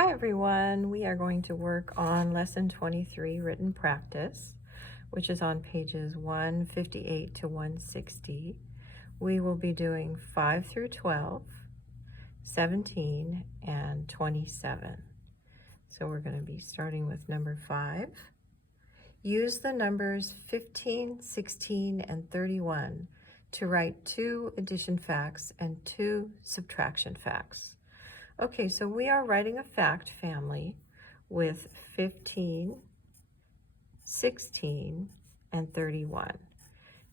Hi everyone, we are going to work on lesson 23 written practice, which is on pages 158 to 160. We will be doing 5 through 12, 17, and 27. So we're going to be starting with number 5. Use the numbers 15, 16, and 31 to write 2 addition facts and 2 subtraction facts. Okay, so we are writing a fact family with 15, 16, and 31.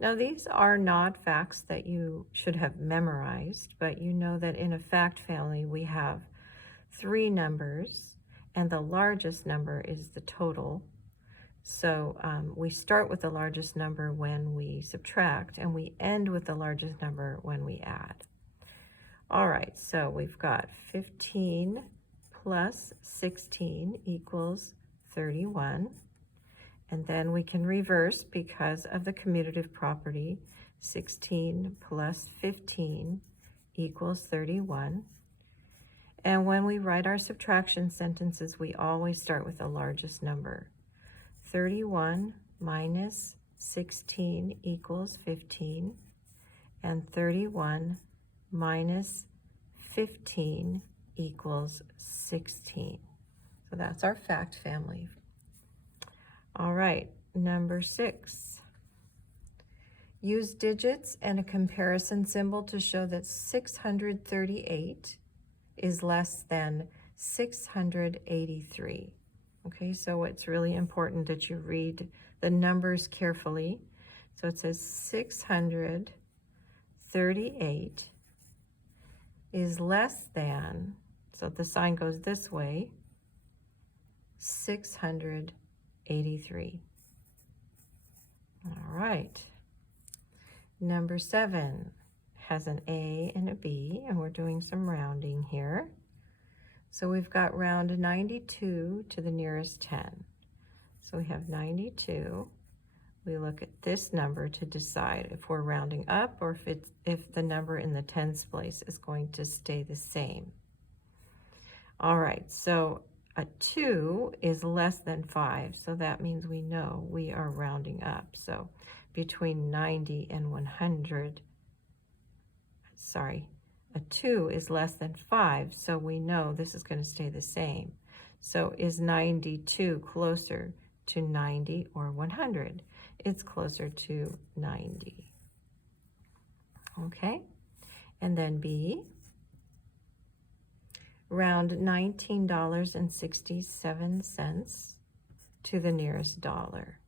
Now these are not facts that you should have memorized, but you know that in a fact family we have 3 numbers, and the largest number is the total. So we start with the largest number when we subtract, and we end with the largest number when we add. All right, so we've got 15 plus 16 equals 31. And then we can reverse because of the commutative property. 16 plus 15 equals 31. And when we write our subtraction sentences, we always start with the largest number. 31 minus 16 equals 15, and 31 minus 15 equals 16. So that's our fact family. All right, number 6. Use digits and a comparison symbol to show that 638 is less than 683. Okay, so it's really important that you read the numbers carefully. So it says 638 is less than, so the sign goes this way, 683. All right. Number 7 has an A and a B, and we're doing some rounding here. So we've got round 92 to the nearest 10. So we have 92. We look at this number to decide if we're rounding up or if the number in the tens place is going to stay the same. All right, so a 2 is less than 5, so that means we know we are rounding up. So between 90 and 100, a 2 is less than 5, so we know this is going to stay the same. So is 92 closer to 90 or 100? It's closer to 90. Okay, and then B, round $19.67 to the nearest dollar.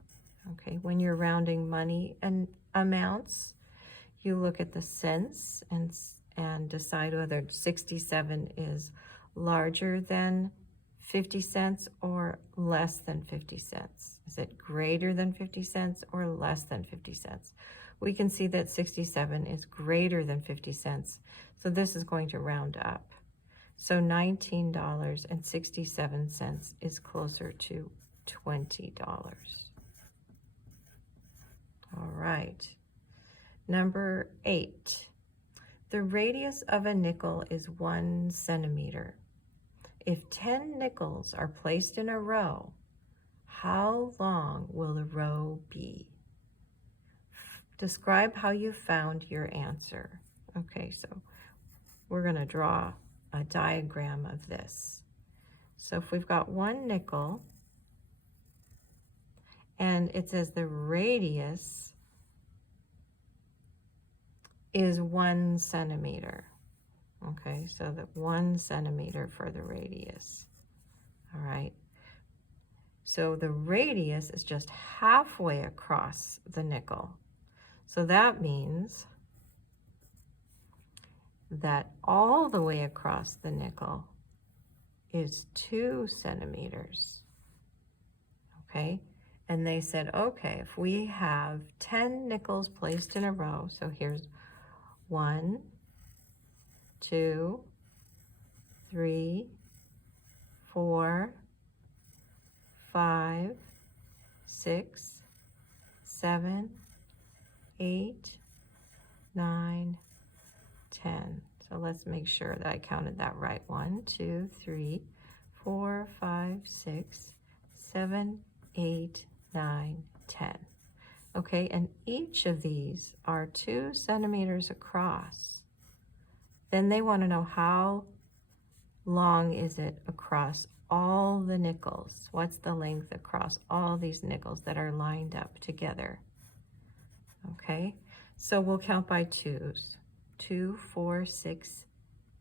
Okay, when you're rounding money and amounts, you look at the cents and decide whether 67 is larger than 50 cents or less than 50 cents. Is it greater than 50 cents or less than 50 cents? We can see that 67 is greater than 50 cents, so this is going to round up. So $19.67 is closer to $20. All right. Number 8. The radius of a nickel is 1 centimeter. If 10 nickels are placed in a row, how long will the row be? Describe how you found your answer. Okay, so we're going to draw a diagram of this. So if we've got 1 nickel, and it says the radius is 1 centimeter. Okay, so that 1 centimeter for the radius. All right. So the radius is just halfway across the nickel. So that means that all the way across the nickel is 2 centimeters. Okay, and they said, okay, if we have 10 nickels placed in a row, so here's 1, 2, 3, 4, 5, 6, 7, 8, 9, 10. So let's make sure that I counted that right. 1, 2, 3, 4, 5, 6, 7, 8, 9, 10. Okay, and each of these are 2 centimeters across. Then they want to know how long is it across all the nickels. What's the length across all these nickels that are lined up together? Okay, so we'll count by twos. 2, 4, 6,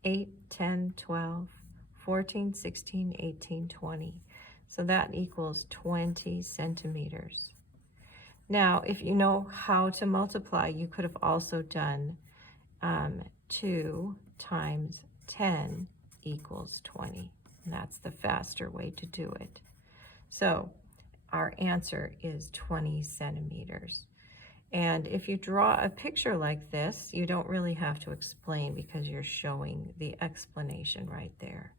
8, 10, 12, 14, 16, 18, 20. So that equals 20 centimeters. Now, if you know how to multiply, you could have also done 2 times 10 equals 20. And that's the faster way to do it. So our answer is 20 centimeters. And if you draw a picture like this, you don't really have to explain because you're showing the explanation right there.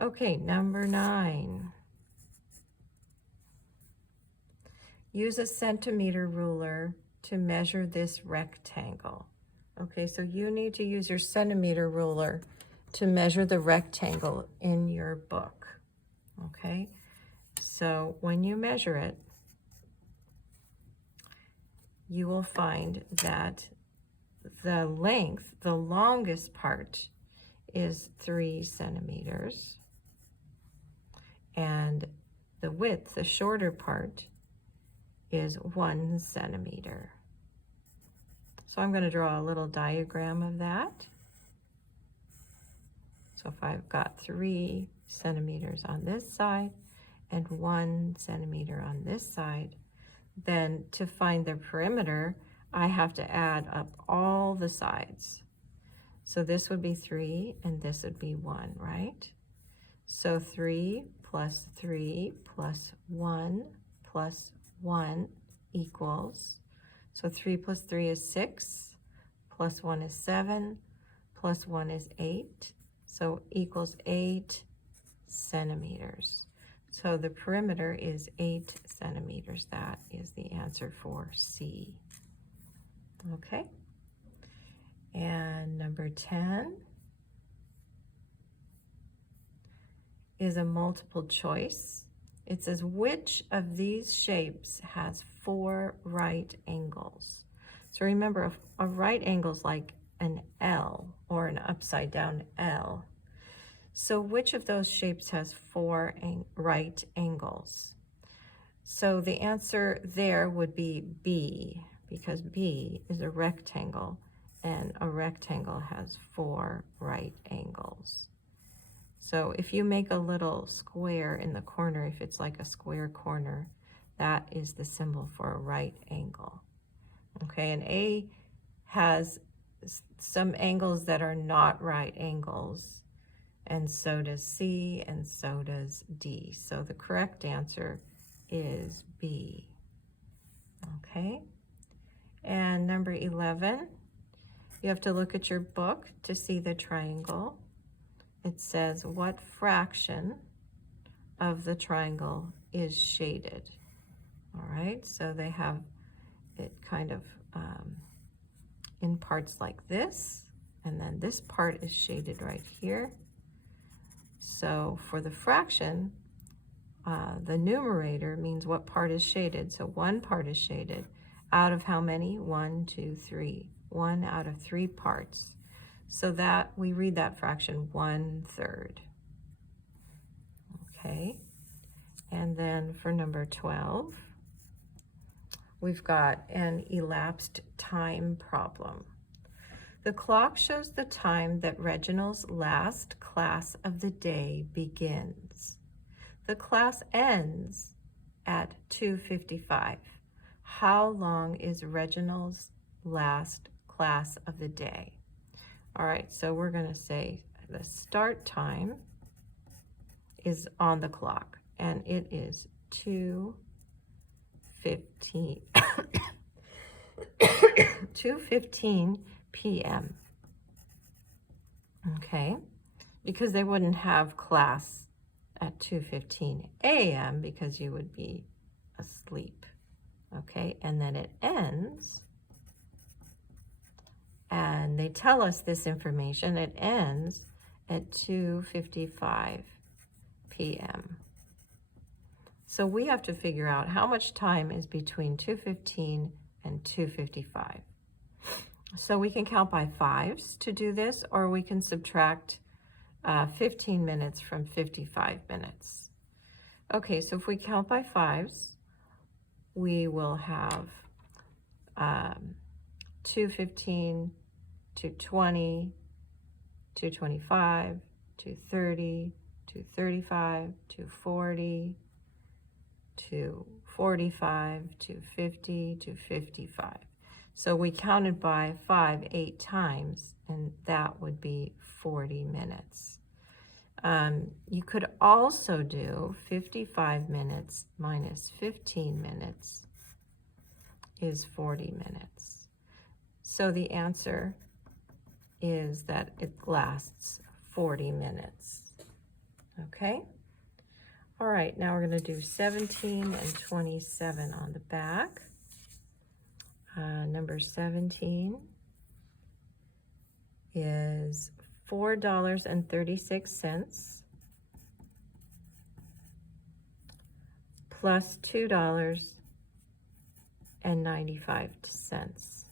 Okay, number 9. Use a centimeter ruler to measure this rectangle. Okay, so you need to use your centimeter ruler to measure the rectangle in your book. Okay, so when you measure it, you will find that the length, the longest part, is 3 centimeters, and the width, the shorter part, is 1 centimeter. So I'm going to draw a little diagram of that. So if I've got 3 centimeters on this side and 1 centimeter on this side, then to find the perimeter, I have to add up all the sides. So this would be 3 and this would be 1, right? So 3 plus 3 plus 1 plus 1 equals, so 3 plus 3 is 6, plus 1 is 7, plus 1 is 8, so equals 8 centimeters. So the perimeter is 8 centimeters. That is the answer for C. Okay. And number 10 is a multiple choice. It says, which of these shapes has 4 right angles? So remember, a right angle is like an L or an upside down L. So which of those shapes has 4 right angles? So the answer there would be B, because B is a rectangle, and a rectangle has 4 right angles. So if you make a little square in the corner, if it's like a square corner, that is the symbol for a right angle. Okay, and A has some angles that are not right angles, and so does C, and so does D. So the correct answer is B. Okay, and number 11, you have to look at your book to see the triangle. It says, what fraction of the triangle is shaded? All right, so they have it kind of in parts like this, and then this part is shaded right here. So for the fraction, the numerator means what part is shaded. So one part is shaded out of how many? 1, 2, 3. 1 out of 3 parts. So that we read that fraction 1/3. Okay, and then for number 12, we've got an elapsed time problem. The clock shows the time that Reginald's last class of the day begins. The class ends at 2:55. How long is Reginald's last class of the day? All right, so we're going to say the start time is on the clock, and it is 2:15. 2:15 p.m. Okay, because they wouldn't have class at 2:15 a.m. because you would be asleep. Okay, and then it ends, and they tell us this information. It ends at 2:55 p.m. So we have to figure out how much time is between 2:15 and 2:55. So we can count by fives to do this, or we can subtract 15 minutes from 55 minutes. Okay, so if we count by fives, we will have 2:15, 2:20, 2:25, 2:30, 2:35, 2:40, 2:45, 2:50, 2:55. So we counted by 5 8 times, and that would be 40 minutes. You could also do 55 minutes minus 15 minutes is 40 minutes. So the answer is that it lasts 40 minutes. Okay? All right, now we're going to do 17 and 27 on the back. Number 17 is $4.36 plus $2.95.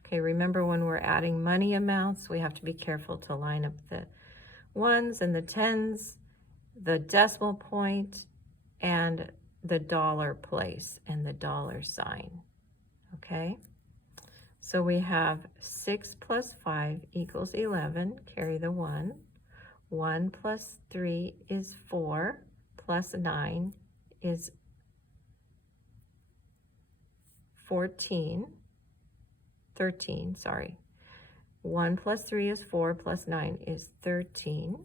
Okay, remember when we're adding money amounts, we have to be careful to line up the ones and the tens, the decimal point, and the dollar place and the dollar sign. Okay, so we have 6 plus 5 equals 11, carry the 1. 1 plus 3 is 4, plus 9 is 13, sorry. 1 plus 3 is 4, plus 9 is 13.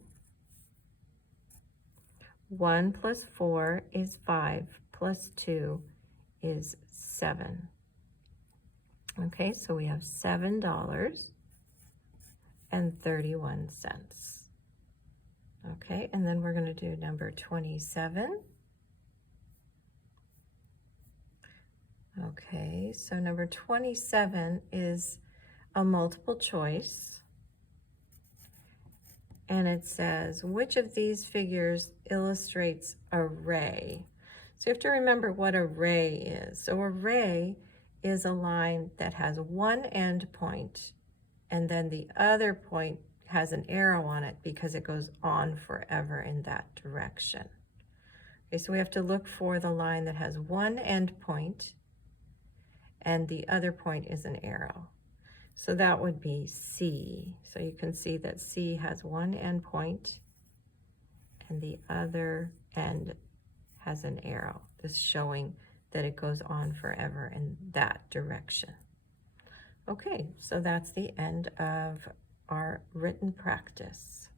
1 plus 4 is 5, plus 2 is 7. Okay, so we have $7.31. Okay, and then we're going to do number 27. Okay, so number 27 is a multiple choice. And it says, which of these figures illustrates a ray? So you have to remember what a ray is. So a ray is a line that has one end point, and then the other point has an arrow on it because it goes on forever in that direction. Okay, so we have to look for the line that has one end point, and the other point is an arrow. So that would be C. So you can see that C has one end point, and the other end has an arrow. This is showing that it goes on forever in that direction. Okay, so that's the end of our written practice.